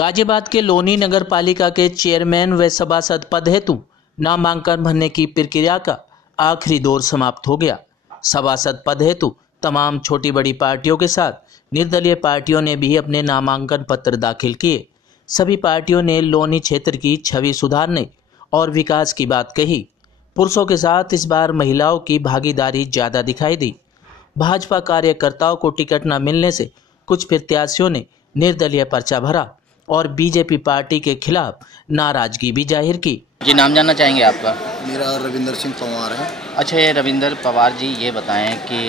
गाजियाबाद के लोनी नगर पालिका के चेयरमैन व सभासद पद हेतु नामांकन भरने की प्रक्रिया का आखिरी दौर समाप्त हो गया। सभासद पद हेतु तमाम छोटी बड़ी पार्टियों के साथ निर्दलीय पार्टियों ने भी अपने नामांकन पत्र दाखिल किए। सभी पार्टियों ने लोनी क्षेत्र की छवि सुधारने और विकास की बात कही। पुरुषों के साथ इस बार महिलाओं की भागीदारी ज्यादा दिखाई दी। भाजपा कार्यकर्ताओं को टिकट न मिलने से कुछ प्रत्याशियों ने निर्दलीय पर्चा भरा और बीजेपी पार्टी के खिलाफ नाराजगी भी जाहिर की। जी, नाम जानना चाहेंगे आपका? मेरा रविंदर सिंह पवार है। अच्छा, ये रविंदर पवार जी, ये बताएं कि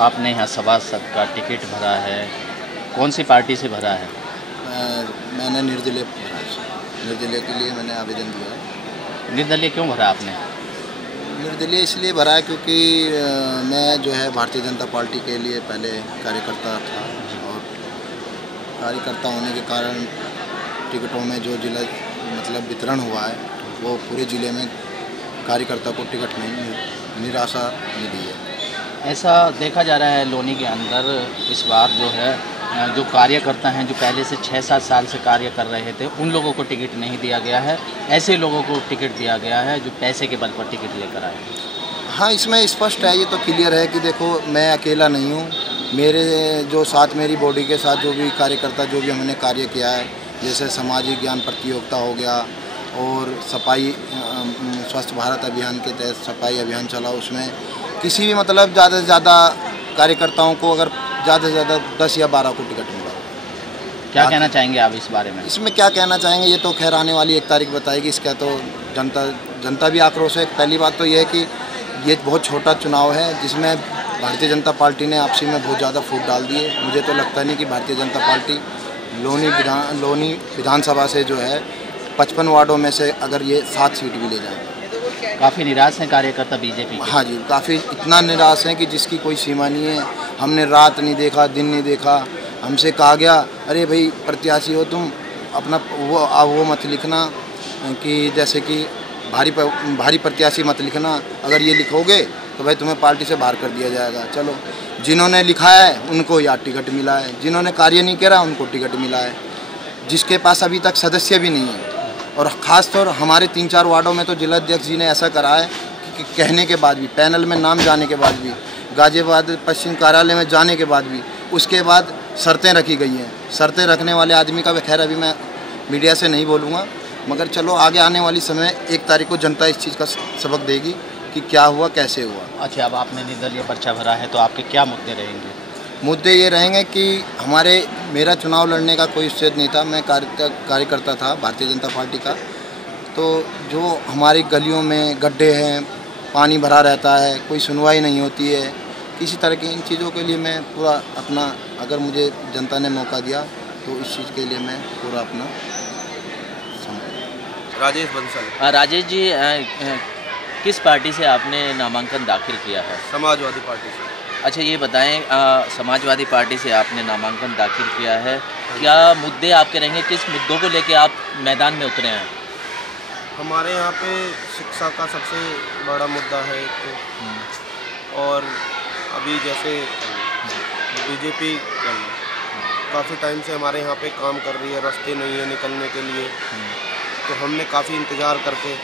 आपने यहाँ सभासद का टिकट भरा है, कौन सी पार्टी से भरा है? मैंने निर्दलीय के लिए मैंने आवेदन दिया है। निर्दलीय क्यों भरा आपने? निर्दलीय इसलिए भरा है क्योंकि मैं जो है भारतीय जनता पार्टी के लिए पहले कार्यकर्ता था और कार्यकर्ता होने के कारण टिकटों में जो जिला वितरण हुआ है वो पूरे ज़िले में कार्यकर्ता को टिकट में निराशा मिली है। ऐसा देखा जा रहा है लोनी के अंदर इस बार जो है जो कार्यकर्ता हैं जो पहले से 6-7 साल से कार्य कर रहे थे उन लोगों को टिकट नहीं दिया गया है, ऐसे लोगों को टिकट दिया गया है जो पैसे के बल पर टिकट लेकर आए। हाँ, इसमें स्पष्ट है, ये तो क्लियर है कि देखो मैं अकेला नहीं हूँ। मेरे जो साथ मेरी बॉडी के साथ जो भी कार्यकर्ता जो भी हमने कार्य किया है, जैसे सामाजिक ज्ञान प्रतियोगिता हो गया और सफाई स्वच्छ भारत अभियान के तहत सफाई अभियान चला, उसमें किसी भी ज़्यादा से ज़्यादा कार्यकर्ताओं को अगर ज़्यादा से ज़्यादा 10 या 12 को टिकट मिला। क्या कहना चाहेंगे आप इस बारे में? इसमें क्या कहना चाहेंगे, ये तो खैर आने वाली 1 तारीख बताएगी। इसका तो जनता भी आक्रोश है। पहली बात तो ये है कि ये बहुत छोटा चुनाव है जिसमें भारतीय जनता पार्टी ने आपसी में बहुत ज़्यादा फूट डाल दी है। मुझे तो लगता नहीं कि भारतीय जनता पार्टी लोनी विधानसभा से जो है 55 वार्डों में से अगर ये 7 सीट भी ले जाए। काफ़ी निराश हैं कार्यकर्ता बीजेपी के। हाँ जी, काफ़ी इतना निराश हैं कि जिसकी कोई सीमा नहीं है। हमने रात नहीं देखा, दिन नहीं देखा। हमसे कहा गया, अरे भाई प्रत्याशी हो तुम, अपना वो मत लिखना कि जैसे कि भारी प्रत्याशी मत लिखना, अगर ये लिखोगे तो भाई तुम्हें पार्टी से बाहर कर दिया जाएगा। चलो, जिन्होंने लिखा है उनको या टिकट मिला है, जिन्होंने कार्य नहीं करा उनको टिकट मिला है, जिसके पास अभी तक सदस्य भी नहीं है। और ख़ास तौर हमारे 3-4 वार्डों में तो जिलाध्यक्ष जी ने ऐसा करा है कि कहने के बाद भी, पैनल में नाम जाने के बाद भी, गाजियाबाद पश्चिम कार्यालय में जाने के बाद भी, उसके बाद शर्तें रखी गई हैं। शर्तें रखने वाले आदमी का खैर अभी मैं मीडिया से नहीं बोलूँगा, मगर चलो आगे आने वाली समय 1 तारीख को जनता इस चीज़ का सबक देगी कि क्या हुआ, कैसे हुआ। अच्छा, अब आपने निर्दलीय पर्चा भरा है तो आपके क्या मुद्दे रहेंगे? मुद्दे ये रहेंगे कि मेरा चुनाव लड़ने का कोई उद्देश्य नहीं था। मैं कार्यकर्ता था भारतीय जनता पार्टी का। तो जो हमारी गलियों में गड्ढे हैं, पानी भरा रहता है, कोई सुनवाई नहीं होती है, किसी तरह की इन चीज़ों के लिए मैं पूरा अपना, अगर मुझे जनता ने मौका दिया तो इस चीज़ के लिए मैं पूरा अपना राजेश बंसल। राजेश जी, किस पार्टी से आपने नामांकन दाखिल किया है? समाजवादी पार्टी से। अच्छा, ये बताएं, समाजवादी पार्टी से आपने नामांकन दाखिल किया है, क्या मुद्दे आपके रहेंगे? किस मुद्दों को लेकर आप मैदान में उतरे हैं? हमारे यहाँ पे शिक्षा का सबसे बड़ा मुद्दा है एक, और अभी जैसे बीजेपी काफ़ी टाइम से हमारे यहाँ पे काम कर रही है, रास्ते नहीं है निकलने के लिए, तो हमने काफ़ी इंतज़ार करके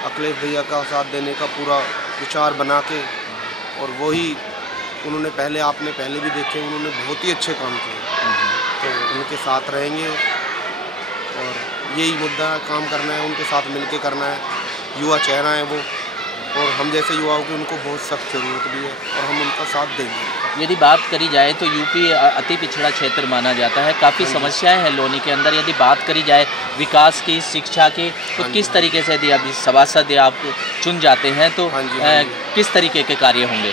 अखिलेश भैया का साथ देने का पूरा विचार बना के, और वही उन्होंने आपने पहले भी देखे, उन्होंने बहुत ही अच्छे काम किए, तो उनके साथ रहेंगे। और यही मुद्दा है, काम करना है, उनके साथ मिलके करना है। युवा चेहरा है वो, और हम जैसे युवाओं की उनको बहुत सख्त ज़रूरत भी है और हम उनका साथ देंगे। यदि बात करी जाए तो यूपी अति पिछड़ा क्षेत्र माना जाता है, काफ़ी समस्याएं हैं लोनी के अंदर। यदि बात करी जाए विकास की, शिक्षा की, तो किस तरीके से यदि आप सभासद आप चुन जाते हैं तो किस तरीके के कार्य होंगे?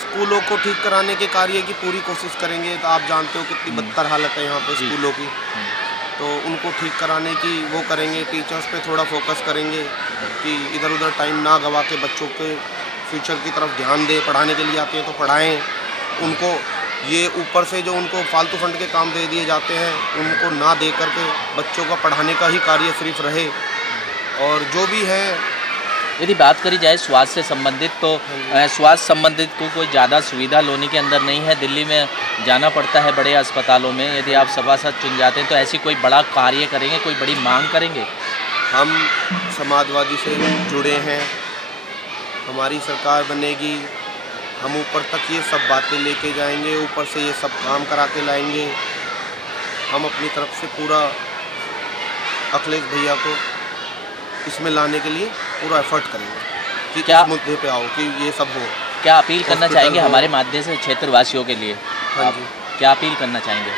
स्कूलों को ठीक कराने के कार्य की पूरी कोशिश करेंगे। तो आप जानते हो कितनी बदतर हालत है यहाँ पे स्कूलों की, तो उनको ठीक कराने की वो करेंगे। टीचर्स पे थोड़ा फोकस करेंगे कि इधर उधर टाइम ना गवा के बच्चों के फ्यूचर की तरफ ध्यान दें। पढ़ाने के लिए आते हैं तो पढ़ाएं उनको। ये ऊपर से जो उनको फालतू फंड के काम दे दिए जाते हैं उनको ना दे करके बच्चों का पढ़ाने का ही कार्य सिर्फ रहे। और जो भी है यदि बात करी जाए स्वास्थ्य से संबंधित तो स्वास्थ्य संबंधित को कोई ज़्यादा सुविधा लोनी के अंदर नहीं है। दिल्ली में जाना पड़ता है बड़े अस्पतालों में। यदि आप सभासद चुन जाते हैं तो ऐसी कोई बड़ा कार्य करेंगे, कोई बड़ी मांग करेंगे? हम समाजवादी से जुड़े हैं, हमारी सरकार बनेगी, हम ऊपर तक ये सब बातें लेके जाएंगे, ऊपर से ये सब काम करा के लाएंगे। हम अपनी तरफ से पूरा अखिलेश भैया को इसमें लाने के लिए पूरा एफर्ट करेंगे कि क्या इस मुद्दे पे आओ कि ये सब हो। क्या अपील करना चाहेंगे हमारे माध्यम से क्षेत्रवासियों के लिए? हाँ जी, क्या अपील करना चाहेंगे?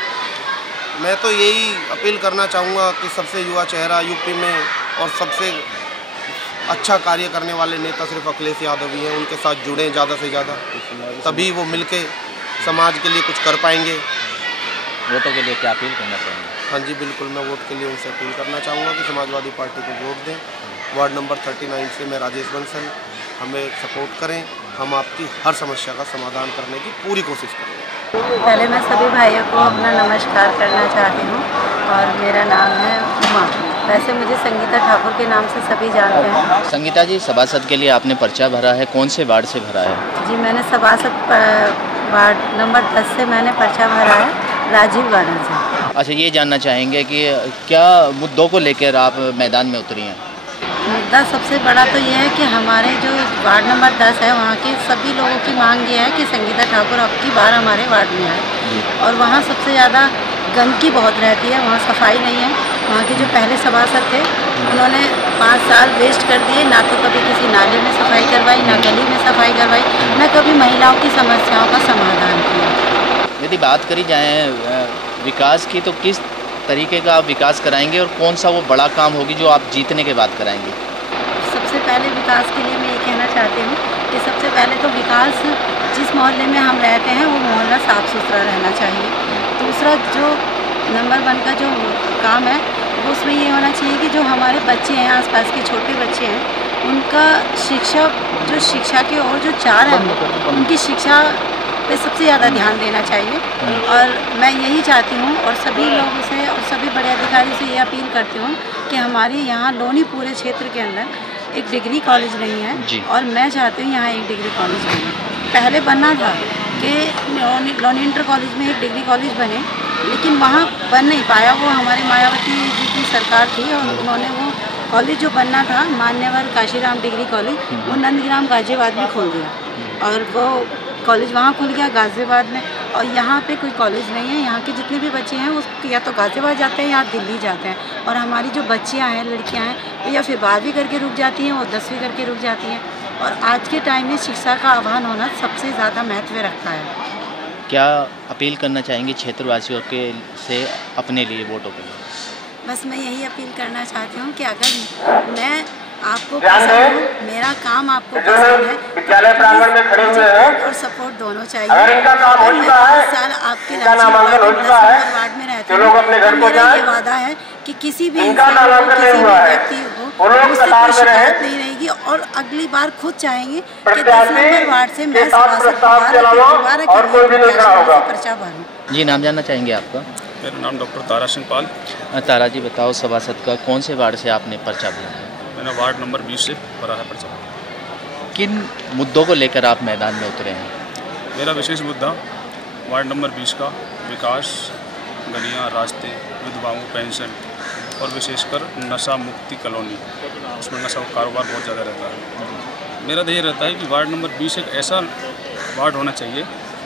मैं तो यही अपील करना चाहूँगा कि सबसे युवा चेहरा यूपी में और सबसे अच्छा कार्य करने वाले नेता सिर्फ अखिलेश यादव ही हैं। उनके साथ जुड़ें ज़्यादा से ज़्यादा, तभी वो मिलके समाज के लिए कुछ कर पाएंगे। वोटों के लिए क्या अपील करना चाहेंगे? हाँ जी, बिल्कुल, मैं वोट के लिए उनसे अपील करना चाहूँगा कि समाजवादी पार्टी को वोट दें। वार्ड नंबर 39 से मैं राजेश बंसल, हमें सपोर्ट करें। हम आपकी हर समस्या का समाधान करने की पूरी कोशिश करेंगे। पहले मैं सभी भाइयों को अपना नमस्कार करना चाहती हूँ और मेरा नाम है उमा। वैसे मुझे संगीता ठाकुर के नाम से सभी जानते हैं। संगीता जी, सभासद के लिए आपने पर्चा भरा है, कौन से वार्ड से भरा है? जी, मैंने सभासद वार्ड नंबर 10 से मैंने पर्चा भरा है, राजीव गार्डन से। अच्छा, ये जानना चाहेंगे कि क्या मुद्दों को लेकर आप मैदान में उतरी हैं? मुद्दा सबसे बड़ा तो ये है कि हमारे जो वार्ड नंबर 10 है वहाँ के सभी लोगों की मांग ये है कि संगीता ठाकुर अब की बार हमारे वार्ड में आए। और वहाँ सबसे ज़्यादा गंदगी बहुत रहती है, वहाँ सफाई नहीं है। वहाँ के जो पहले सभासद थे उन्होंने 5 साल वेस्ट कर दिए, ना तो कभी किसी नाले में सफाई करवाई, ना गली में सफाई करवाई, ना कभी महिलाओं की समस्याओं का समाधान किया। यदि बात करी जाए विकास की, तो किस तरीके का आप विकास कराएंगे और कौन सा वो बड़ा काम होगी जो आप जीतने के बाद कराएंगे? सबसे पहले विकास के लिए मैं ये कहना चाहती हूँ कि सबसे पहले तो विकास जिस मोहल्ले में हम रहते हैं वो मोहल्ला साफ़ सुथरा रहना चाहिए। दूसरा जो नंबर 1 का जो काम है वो उसमें ये होना चाहिए कि जो हमारे बच्चे हैं, आसपास के छोटे बच्चे हैं, उनका शिक्षा की ओर जो चाह रहे हैं उनकी शिक्षा पे सबसे ज़्यादा ध्यान देना चाहिए। और मैं यही चाहती हूँ और सभी लोगों से और सभी बड़े अधिकारियों से ये अपील करती हूँ कि हमारे यहाँ लोनी पूरे क्षेत्र के अंदर एक डिग्री कॉलेज नहीं है और मैं चाहती हूँ यहाँ एक डिग्री कॉलेज बने। पहले बनना था कि लोनी इंटर कॉलेज में एक डिग्री कॉलेज बने, लेकिन वहाँ बन नहीं पाया। वो हमारे मायावती जी की सरकार थी और उन्होंने वो कॉलेज जो बनना था मान्यवर काशीराम डिग्री कॉलेज, वो नंदग्राम गाजियाबाद में खोल दिया और वो कॉलेज वहाँ खुल गया गाज़ियाबाद में। और यहाँ पे कोई कॉलेज नहीं है। यहाँ के जितने भी बच्चे हैं वो या तो गाज़ियाबाद जाते हैं या दिल्ली जाते हैं। और हमारी जो बच्चियाँ हैं, लड़कियाँ हैं, वो या फिर 12वीं करके रुक जाती हैं, वो 10वीं करके रुक जाती हैं। और आज के टाइम में शिक्षा का आह्वान होना सबसे ज़्यादा महत्व रखता है। क्या अपील करना चाहेंगे क्षेत्रवासियों के से अपने लिए वोटों के लिए? बस मैं यही अपील करना चाहती हूँ कि अगर मैं आपको पसंद हूँ, मेरा काम आपको पसंद है, विद्यालय प्रांगण में खड़े हुए हैं और सपोर्ट दोनों चाहिए। अगर इनका काम हो चुका है, 5 साल आपके नामांकन हो चुका है, वार्ड में रहते तो लोग अपने घर को जाएं। ये वादा है कि किसी भी इनका इंसान को, नामांकन किसी नहीं भी हुआ है, व्यक्ति को वो लोग मुझसे कतार कोई में रहे। शिकायत नहीं रहेगी और अगली बार खुद चाहेंगे कि 10 प्रत्याशी नंबर वार्ड से मैं के साथ सभासद प्रस्ताव के अलावा और कोई भी नहीं खड़ा होगा। पर्चा भरूं। जी, नाम जानना चाहेंगे आपका? मेरा नाम डॉक्टर तारा सिंह पाल। तारा जी, बताओ सभासद का कौन से वार्ड से आपने पर्चा भरा है? मैंने वार्ड नंबर 20 से भरा है पर्चा। किन मुद्दों को लेकर आप मैदान में उतरे हैं? मेरा विशेष मुद्दा वार्ड नंबर 20 का विकास, गलियाँ, रास्ते, विधवाओं पेंशन और विशेषकर नशा मुक्ति कॉलोनी, उसमें नशा का कारोबार बहुत ज़्यादा रहता है। मेरा तो ये रहता है कि वार्ड नंबर 20 एक ऐसा वार्ड होना चाहिए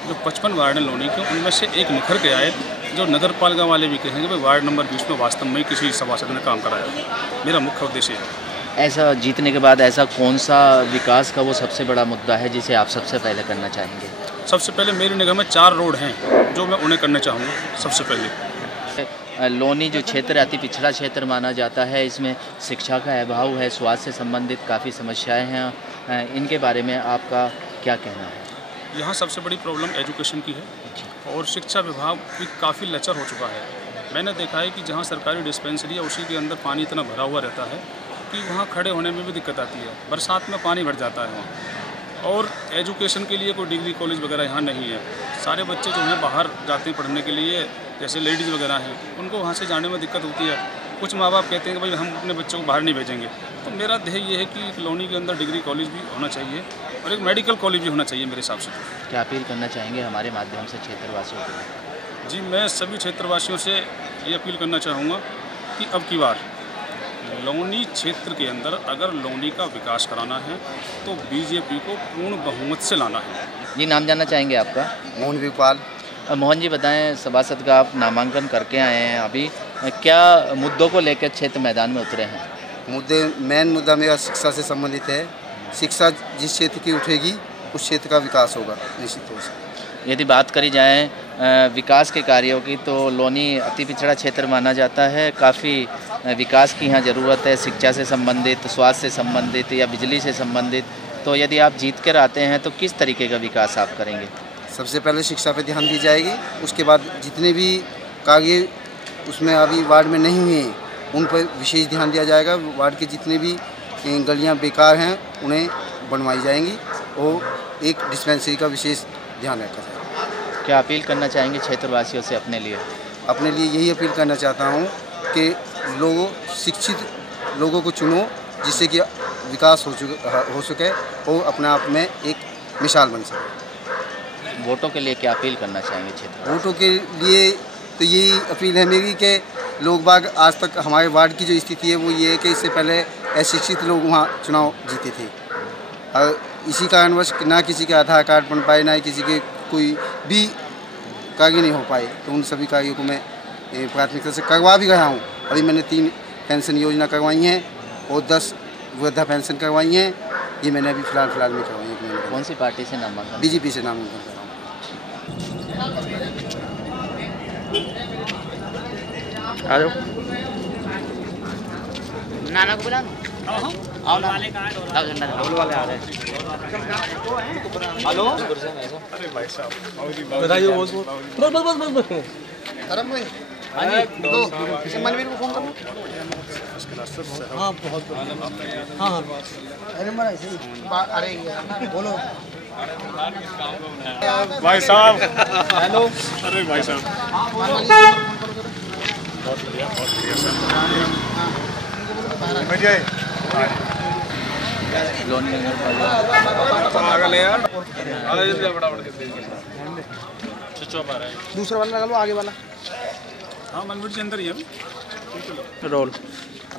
जो 55 वार्ड हैं लोनी के, उनमें से एक निखर के आए, जो नगर पालिका वाले भी कहेंगे भाई वार्ड नंबर 20 में वास्तव में किसी सभासद ने काम कराया। मेरा मुख्य उद्देश्य है। ऐसा जीतने के बाद ऐसा कौन सा विकास का वो सबसे बड़ा मुद्दा है जिसे आप सबसे पहले करना चाहेंगे? सबसे पहले मेरी निगाह में 4 रोड हैं जो मैं उन्हें करना चाहूँगा। सबसे पहले लोनी जो क्षेत्र अति पिछड़ा क्षेत्र माना जाता है, इसमें शिक्षा का अभाव है, स्वास्थ्य से संबंधित काफ़ी समस्याएं हैं, इनके बारे में आपका क्या कहना है? यहाँ सबसे बड़ी प्रॉब्लम एजुकेशन की है और शिक्षा विभाग भी काफ़ी लचर हो चुका है। मैंने देखा है कि जहाँ सरकारी डिस्पेंसरी है उसी के अंदर पानी इतना भरा हुआ रहता है कि वहाँ खड़े होने में भी दिक्कत आती है। बरसात में पानी भर जाता है वहाँ। और एजुकेशन के लिए कोई डिग्री कॉलेज वगैरह यहाँ नहीं है। सारे बच्चे जो हैं बाहर जाते हैं पढ़ने के लिए, जैसे लेडीज़ वगैरह हैं, उनको वहाँ से जाने में दिक्कत होती है। कुछ माँ बाप कहते हैं कि भाई हम अपने बच्चों को बाहर नहीं भेजेंगे, तो मेरा ध्येय ये है कि लोनी के अंदर डिग्री कॉलेज भी होना चाहिए और एक मेडिकल कॉलेज भी होना चाहिए मेरे हिसाब से। क्या अपील करना चाहेंगे हमारे माध्यम से क्षेत्रवासियों को? जी, मैं सभी क्षेत्रवासियों से ये अपील करना चाहूँगा कि अब की बार लोनी क्षेत्र के अंदर अगर लोनी का विकास कराना है तो बीजेपी को पूर्ण बहुमत से लाना है। जी, नाम जानना चाहेंगे आपका? मोहन विपाल। मोहन जी, बताएं, सभासद का आप नामांकन करके आए हैं, अभी क्या मुद्दों को लेकर क्षेत्र मैदान में उतरे हैं? मेन मुद्दा मेरा शिक्षा से संबंधित है। शिक्षा जिस क्षेत्र की उठेगी उस क्षेत्र का विकास होगा निश्चित रूप से। यदि बात करी जाए विकास के कार्यों की तो लोनी अति पिछड़ा क्षेत्र माना जाता है। काफ़ी विकास की यहाँ ज़रूरत है, शिक्षा से संबंधित, स्वास्थ्य से संबंधित या बिजली से संबंधित। तो यदि आप जीत कर आते हैं तो किस तरीके का विकास आप करेंगे? सबसे पहले शिक्षा पर ध्यान दी जाएगी, उसके बाद जितने भी कार्य उसमें अभी वार्ड में नहीं हुए हैं उन पर विशेष ध्यान दिया जाएगा। वार्ड के जितने भी गलियां बेकार हैं उन्हें बनवाई जाएंगी और एक डिस्पेंसरी का विशेष ध्यान रखा जाएगा। क्या अपील करना चाहेंगे क्षेत्रवासियों से अपने लिए? अपने लिए यही अपील करना चाहता हूँ कि लोगों शिक्षित लोगों को चुनो जिससे कि विकास हो सके और अपने आप में एक मिसाल बन सके। वोटों के लिए क्या अपील करना चाहेंगे क्षेत्र? वोटों के लिए तो यही अपील है मेरी कि लोग बाग आज तक हमारे वार्ड की जो स्थिति है वो ये है कि इससे पहले अशिक्षित लोग वहाँ चुनाव जीते थे और इसी कारणवश ना किसी के आधार कार्ड बन पाए, ना किसी के कोई भी कार्य नहीं हो पाए। तो उन सभी कार्यों को मैं प्राथमिकता से करवा भी रहा हूँ। अभी मैंने 3 पेंशन योजना करवाई हैं और 10 वृद्धा पेंशन करवाई हैं। ये मैंने अभी फिलहाल में करवाई है। कौन सी पार्टी से नामांकन? बीजेपी से नामांकन कर रहा हूँ। आ जाओ। नाना को बुला आओ ना। वाले आ रहे हैं। हेलो। अरे भाई साहब, बताइए। बस धर्म भाई, हाँ जी, दो मनवीर को फोन करना। हाँ, बहुत हाँ अरे बोलो भाई साहब। हेलो। अरे भाई साहब, बहुत बढ़िया लोनी दूसरा वाला लगा लो, आगे वाला। हाँ, मनवीर जी अंदर ही है। रोल।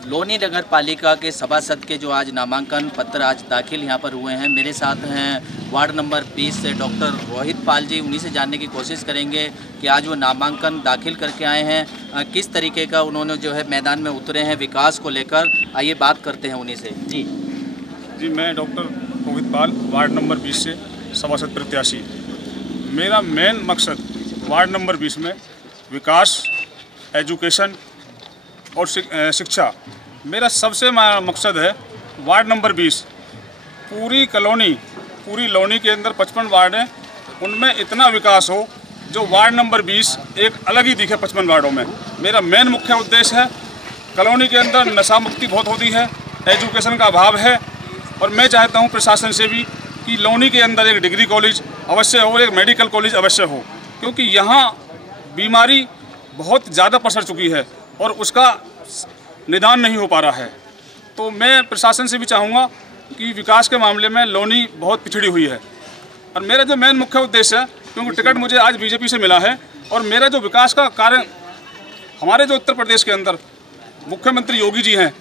लोनी नगर पालिका के सभासद के जो आज नामांकन पत्र आज दाखिल यहाँ पर हुए हैं, मेरे साथ हैं वार्ड नंबर 20 से डॉक्टर रोहित पाल जी। उन्हीं से जानने की कोशिश करेंगे कि आज वो नामांकन दाखिल करके आए हैं, किस तरीके का उन्होंने जो है मैदान में उतरे हैं विकास को लेकर। आइए बात करते हैं उन्हीं से। जी, मैं डॉक्टर रोहित पाल, वार्ड नंबर 20 से सभासद प्रत्याशी। मेरा मेन मकसद वार्ड नंबर 20 में विकास, एजुकेशन और शिक्षा, मेरा सबसे मकसद है। वार्ड नंबर 20 पूरी लोनी के अंदर 55 वार्ड हैं, उनमें इतना विकास हो जो वार्ड नंबर 20 एक अलग ही दिखे 55 वार्डों में। मेरा मेन मुख्य उद्देश्य है। कॉलोनी के अंदर नशा मुक्ति बहुत होती है, एजुकेशन का अभाव है और मैं चाहता हूं प्रशासन से भी कि लोनी के अंदर एक डिग्री कॉलेज अवश्य हो, एक मेडिकल कॉलेज अवश्य हो, क्योंकि यहाँ बीमारी बहुत ज़्यादा पसर चुकी है और उसका निदान नहीं हो पा रहा है। तो मैं प्रशासन से भी चाहूँगा कि विकास के मामले में लोनी बहुत पिछड़ी हुई है और मेरा जो मेन मुख्य उद्देश्य है, क्योंकि टिकट मुझे आज बीजेपी से मिला है और मेरा जो विकास का कार्य हमारे जो उत्तर प्रदेश के अंदर मुख्यमंत्री योगी जी हैं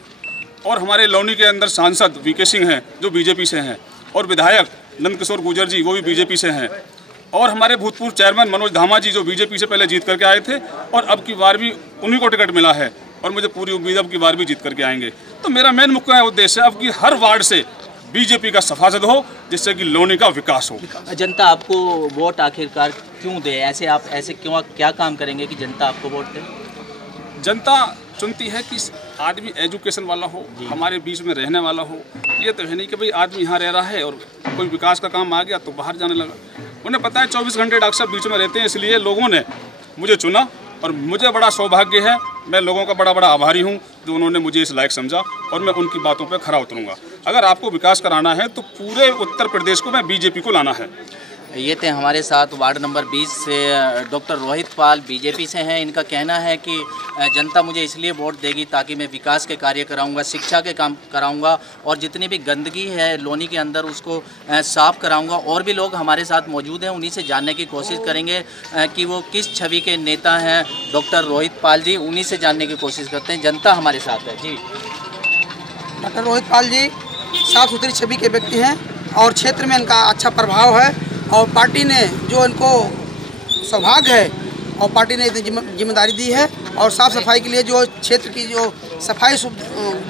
और हमारे लोनी के अंदर सांसद वीके सिंह हैं जो बीजेपी से हैं और विधायक नंदकिशोर गुर्जर जी वो भी बीजेपी से हैं और हमारे भूतपूर्व चेयरमैन मनोज धामा जी जो बीजेपी से पहले जीत करके आए थे और अब की बार भी उन्हीं को टिकट मिला है और मुझे पूरी उम्मीद अब की बार भी जीत करके आएंगे। तो मेरा मेन मुख्य उद्देश्य है अब की हर वार्ड से बीजेपी का सभासद हो जिससे कि लोनी का विकास हो। जनता आपको वोट आखिरकार क्यों दे? ऐसे क्यों, क्या काम करेंगे कि जनता आपको वोट दे? जनता चुनती है कि आदमी एजुकेशन वाला हो, हमारे बीच में रहने वाला हो। ये तो है नहीं कि भाई आदमी यहाँ रह रहा है और कोई विकास का काम आ गया तो बाहर जाने लगा। उन्हें पता है 24 घंटे डॉक्टर साहब बीच में रहते हैं, इसलिए लोगों ने मुझे चुना और मुझे बड़ा सौभाग्य है। मैं लोगों का बड़ा आभारी हूँ जो उन्होंने मुझे इस लायक समझा और मैं उनकी बातों पर खरा उतरूँगा। अगर आपको विकास कराना है तो पूरे उत्तर प्रदेश को मैं बीजेपी को लाना है। ये थे हमारे साथ वार्ड नंबर 20 से डॉक्टर रोहित पाल बीजेपी से हैं। इनका कहना है कि जनता मुझे इसलिए वोट देगी ताकि मैं विकास के कार्य कराऊंगा, शिक्षा के काम कराऊंगा और जितनी भी गंदगी है लोनी के अंदर उसको साफ़ कराऊंगा। और भी लोग हमारे साथ मौजूद हैं, उन्हीं से जानने की कोशिश करेंगे कि वो किस छवि के नेता हैं डॉक्टर रोहित पाल जी, उन्हीं से जानने की कोशिश करते हैं। जनता हमारे साथ है जी। डॉक्टर रोहित पाल जी साफ सुथरी छवि के व्यक्ति हैं और क्षेत्र में इनका अच्छा प्रभाव है और पार्टी ने जो इनको सौभाग्य है और पार्टी ने इतनी जिम्मेदारी दी है और साफ़ सफाई के लिए जो क्षेत्र की जो सफाई जो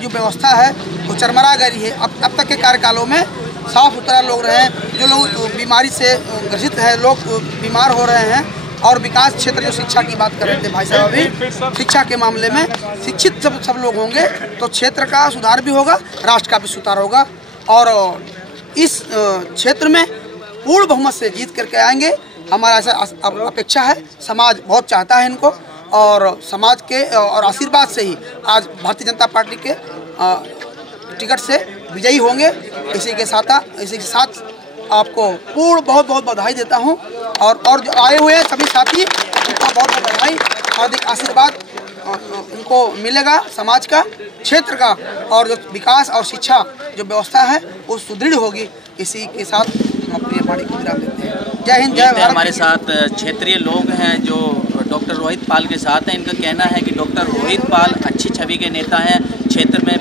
व्यवस्था है वो चरमरा गई है। अब तक के कार्यकालों में साफ सुथरा लोग रहे, जो लोग बीमारी से ग्रसित है, लोग बीमार हो रहे हैं। और विकास क्षेत्र जो शिक्षा की बात कर रहे थे भाई साहब, अभी शिक्षा के मामले में शिक्षित सब लोग होंगे तो क्षेत्र का सुधार भी होगा, राष्ट्र का भी सुधार होगा। और इस क्षेत्र में पूर्ण बहुमत से जीत करके आएंगे, हमारा ऐसा अपेक्षा है। समाज बहुत चाहता है इनको और समाज के और आशीर्वाद से ही आज भारतीय जनता पार्टी के टिकट से विजयी होंगे। इसी के साथ आपको पूर्ण बहुत बहुत बधाई देता हूं और जो आए हुए हैं सभी साथी उनका बहुत बहुत बधाई, हार्दिक आशीर्वाद उनको मिलेगा समाज का, क्षेत्र का, और जो विकास और शिक्षा जो व्यवस्था है वो सुदृढ़ होगी। इसी के साथ हम अपनी वाणी को विराम देते हैं। जय हिंद, जय भारत। हमारे साथ क्षेत्रीय लोग हैं जो डॉक्टर रोहित पाल के साथ हैं। इनका कहना है कि डॉक्टर रोहित पाल अच्छी छवि के नेता हैं, क्षेत्र में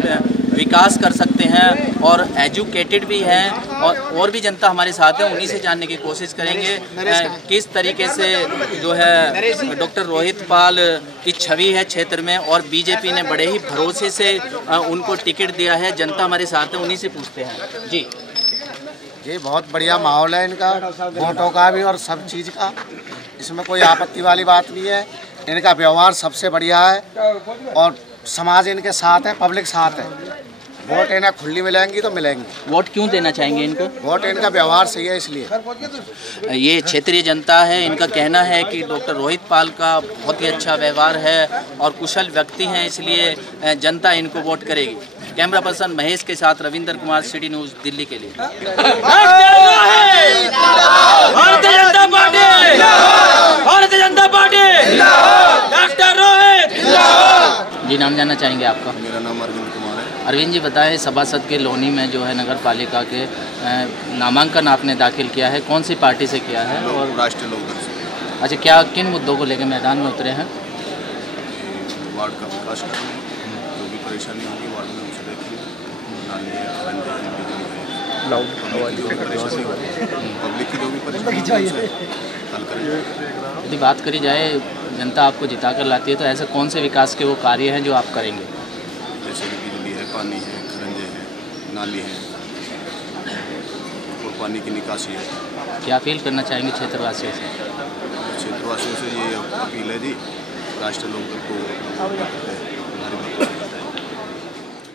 विकास कर सकते हैं और एजुकेटेड भी हैं। और भी जनता हमारे साथ है, उन्हीं से जानने की कोशिश करेंगे किस तरीके से जो है डॉक्टर रोहित पाल की छवि है क्षेत्र में और बीजेपी ने बड़े ही भरोसे से उनको टिकट दिया है। जनता हमारे साथ है, उन्हीं से पूछते हैं जी। ये बहुत बढ़िया माहौल है इनका, वोटों का भी और सब चीज़ का, इसमें कोई आपत्ति वाली बात नहीं है। इनका व्यवहार सबसे बढ़िया है और समाज इनके साथ है, पब्लिक साथ है। वोट इन्हें खुली मिलेंगी तो मिलेंगी। वोट क्यों देना चाहेंगे इनको? वोट इनका व्यवहार सही है इसलिए। ये क्षेत्रीय जनता है, इनका कहना है कि डॉक्टर रोहित पाल का बहुत ही अच्छा व्यवहार है और कुशल व्यक्ति हैं, इसलिए जनता इनको वोट करेगी। कैमरा पर्सन महेश के साथ रविंदर कुमार, सिटी न्यूज़ दिल्ली के लिए। Bharatiya Janata party, Bharatiya Janata party, doctor Rohit. जी, नाम जानना चाहेंगे आपका? मेरा नाम अरविंद कुमार है। अरविंद जी बताएं, सभासद के लोनी में जो है नगर पालिका के नामांकन आपने दाखिल किया है, कौन सी पार्टी से किया है? और राष्ट्रीय लोकदल से। अच्छा, क्या किन मुद्दों को लेकर मैदान में उतरे हैं? वार्ड का विकास करना है, जो भी परेशानी होगी वार्ड में उसे देखेंगे। पब्लिक की जो भी परेशानी हल करेंगे। यदि बात करी जाए जनता आपको जिता कर लाती है तो ऐसे कौन से विकास के वो कार्य हैं जो आप करेंगे? जैसे कि बिजली है, पानी है, खरंजे हैं, नाली हैं और पानी की निकासी है। क्या अपील करना चाहेंगे क्षेत्रवासियों से? क्षेत्रवासियों से ये अपील है जी, राष्ट्रीय लोकदल को।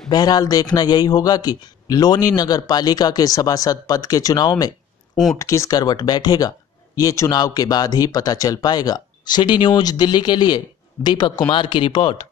बहरहाल देखना यही होगा कि लोनी नगर पालिका के सभासद पद के चुनाव में ऊंट किस करवट बैठेगा, ये चुनाव के बाद ही पता चल पाएगा। सिटी न्यूज़ दिल्ली के लिए दीपक कुमार की रिपोर्ट।